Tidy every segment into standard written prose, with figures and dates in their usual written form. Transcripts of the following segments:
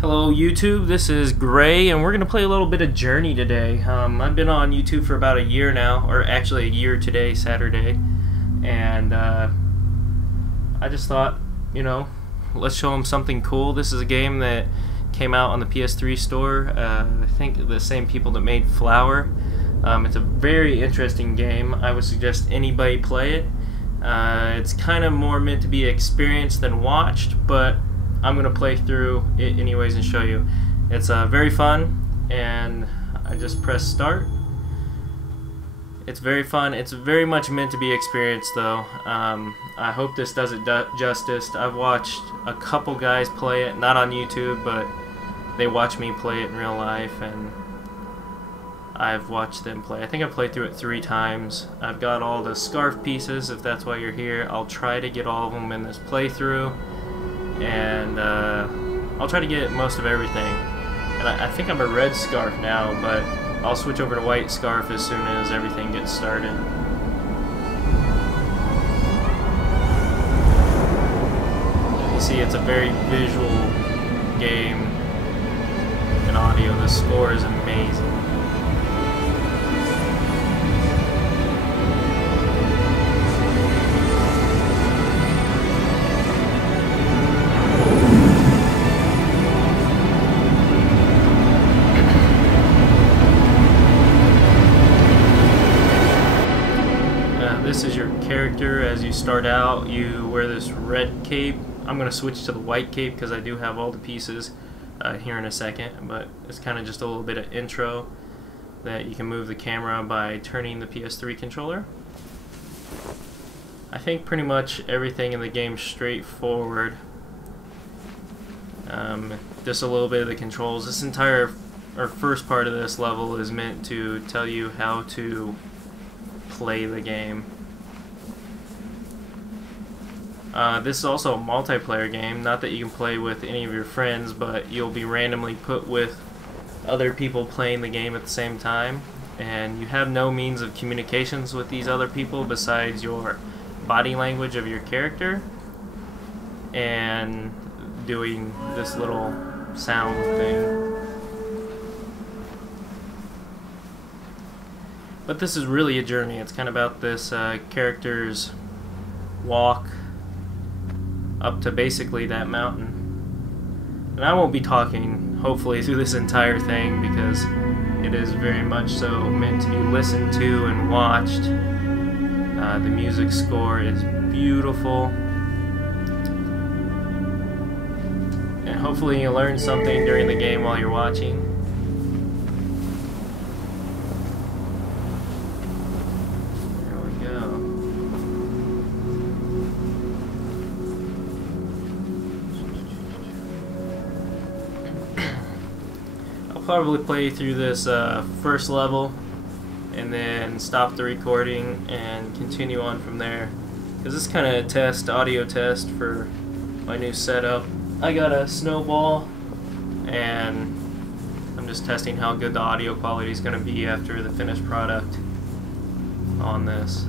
Hello YouTube, this is Gray and we're going to play a little bit of Journey today. I've been on YouTube for about a year now, or actually a year today, Saturday, and I just thought, let's show them something cool. This is a game that came out on the PS3 store, I think the same people that made Flower. It's a very interesting game. I would suggest anybody play it. It's kind of more meant to be experienced than watched, but I'm going to play through it anyways and show you. It's very fun, and I just press start. It's very fun. It's very much meant to be experienced though. I hope this does it justice. I've watched a couple guys play it, not on YouTube, but they watch me play it in real life, and I've watched them play. I think I've played through it 3 times. I've got all the scarf pieces, if that's why you're here. I'll try to get all of them in this playthrough. And I'll try to get most of everything. And I think I'm a red scarf now, but I'll switch over to white scarf as soon as everything gets started. You see, it's a very visual game and audio. The score is amazing. This is your character. As you start out, you wear this red cape. I'm going to switch to the white cape because I do have all the pieces here in a second, but it's kind of just a little bit of intro that you can move the camera by turning the PS3 controller. I think pretty much everything in the game is straightforward. Just a little bit of the controls. This entire first part of this level is meant to tell you how to play the game. This is also a multiplayer game, not that you can play with any of your friends, but you'll be randomly put with other people playing the game at the same time, and you have no means of communications with these other people besides your body language of your character and doing this little sound thing. But this is really a journey. It's kind of about this character's walk up to basically that mountain. And I won't be talking, hopefully, through this entire thing because it is very much so meant to be listened to and watched. The music score is beautiful. And hopefully you learn something during the game while you're watching. Probably play through this first level and then stop the recording and continue on from there, because this kind of audio test for my new setup. I got a snowball and I'm just testing how good the audio quality is going to be after the finished product on this.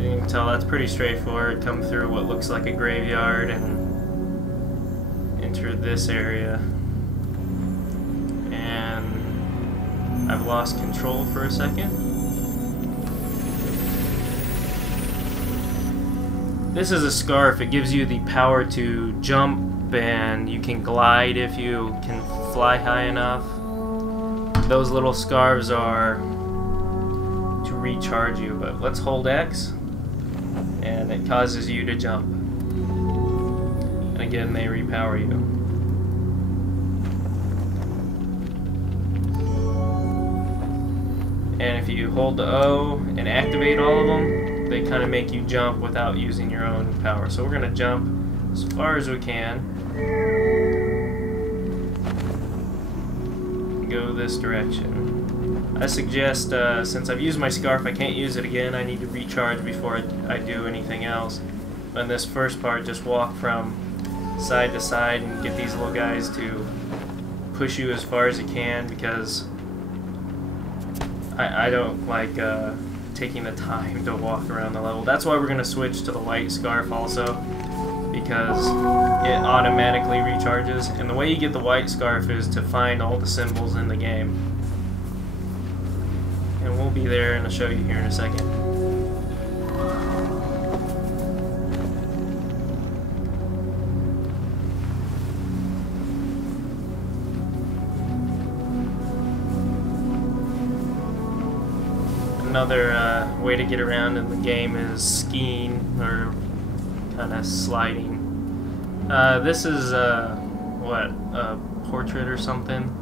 You can tell that's pretty straightforward. Come through what looks like a graveyard and enter this area, and I've lost control for a second. This is a scarf. It gives you the power to jump, and you can glide if you can fly high enough. Those little scarves are to recharge you, but let's hold X and it causes you to jump. And again, they repower you. And if you hold the O and activate all of them, they kind of make you jump without using your own power. So we're going to jump as far as we can. Go this direction. I suggest, since I've used my scarf, I can't use it again. I need to recharge before I do anything else. On this first part, just walk from side to side and get these little guys to push you as far as you can, because I don't like taking the time to walk around the level. That's why we're going to switch to the light scarf also. because it automatically recharges. And the way you get the white scarf is to find all the symbols in the game. And we'll be there and I'll show you here in a second. Another way to get around in the game is skiing, or kind of sliding. This is what, a portrait or something,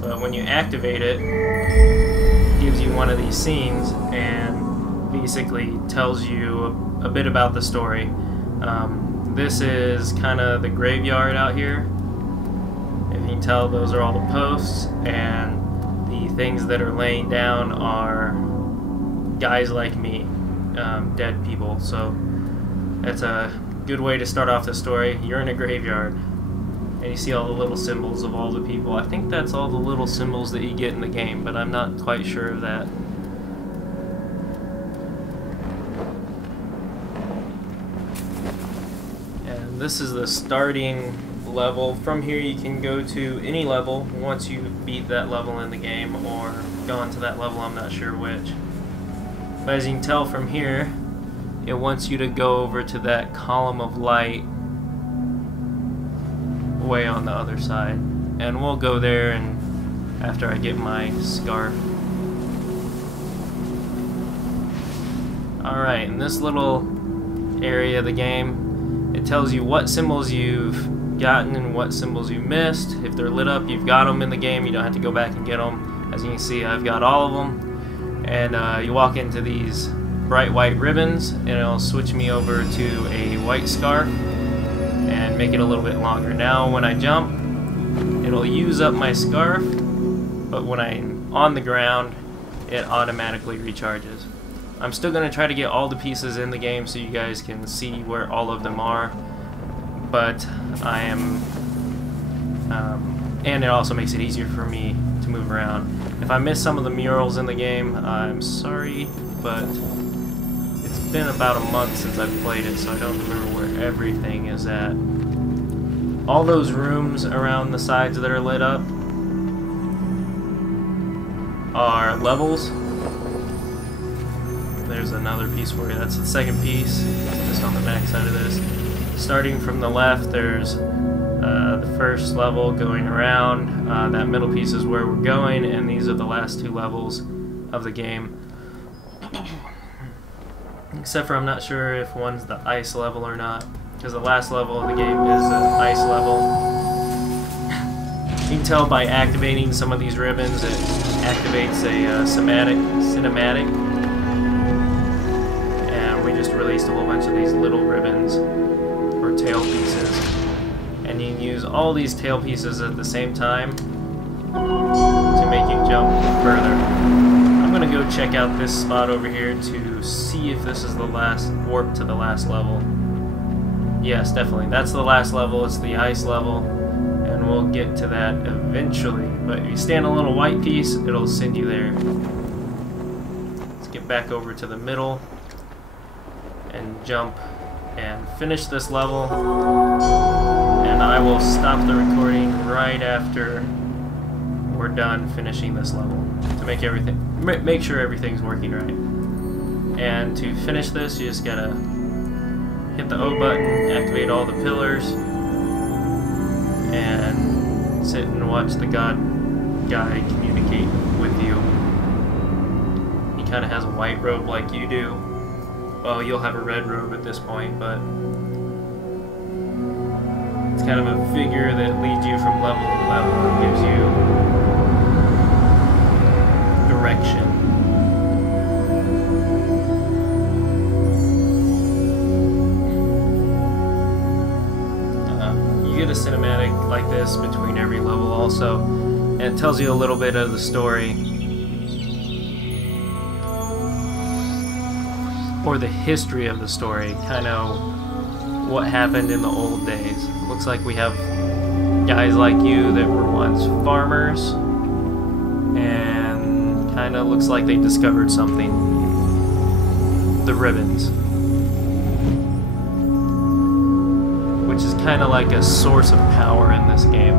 but when you activate it, it gives you one of these scenes and basically tells you a bit about the story. This is kind of the graveyard out here. If you can tell, those are all the posts, and the things that are laying down are guys like me, dead people. So that's a good way to start off the story. You're in a graveyard and you see all the little symbols of all the people. I think that's all the little symbols that you get in the game, but I'm not quite sure of that. And this is the starting level. From here you can go to any level once you beat that level in the game, or gone to that level, I'm not sure which. But as you can tell from here, it wants you to go over to that column of light way on the other side. And we'll go there and after I get my scarf. Alright, in this little area of the game, it tells you what symbols you've gotten and what symbols you missed. If they're lit up, you've got them in the game. You don't have to go back and get them. As you can see, I've got all of them. And you walk into these bright white ribbons and it'll switch me over to a white scarf and make it a little bit longer. Now when I jump, it'll use up my scarf, but when I'm on the ground, it automatically recharges. I'm still going to try to get all the pieces in the game so you guys can see where all of them are, but I am and it also makes it easier for me to move around. If I miss some of the murals in the game, I'm sorry, but it's been about a month since I've played it, so I don't remember where everything is at. All those rooms around the sides that are lit up are levels. There's another piece for you. That's the second piece, just on the back side of this. Starting from the left, there's the first level going around. That middle piece is where we're going, and these are the last two levels of the game. Except for I'm not sure if one's the ice level or not, because the last level of the game is an ice level. You can tell by activating some of these ribbons, it activates a cinematic. And we just released a whole bunch of these little ribbons, or tail pieces. And you can use all these tail pieces at the same time to make you jump further. I'm going to go check out this spot over here to see if this is the last warp to the last level. Yes, definitely. That's the last level. It's the ice level. And we'll get to that eventually. But if you stand on a little white piece, it'll send you there. Let's get back over to the middle and jump and finish this level. And I will stop the recording right after we're done finishing this level to make sure everything's working right. And to finish this, you just gotta hit the O button, activate all the pillars, and sit and watch the God guy communicate with you. He kind of has a white robe like you do. Well, you'll have a red robe at this point, but it's kind of a figure that leads you from level to level and gives you direction. You get a cinematic like this between every level also, and it tells you a little bit of the story, or the history of the story, kind of what happened in the old days. Looks like we have guys like you that were once farmers, and kind of looks like they discovered something. The ribbons. kind of like a source of power in this game.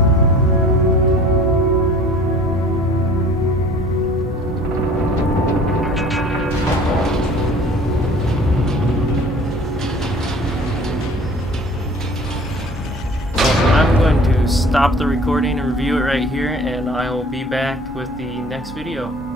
Stop the recording and review it right here, and I will be back with the next video.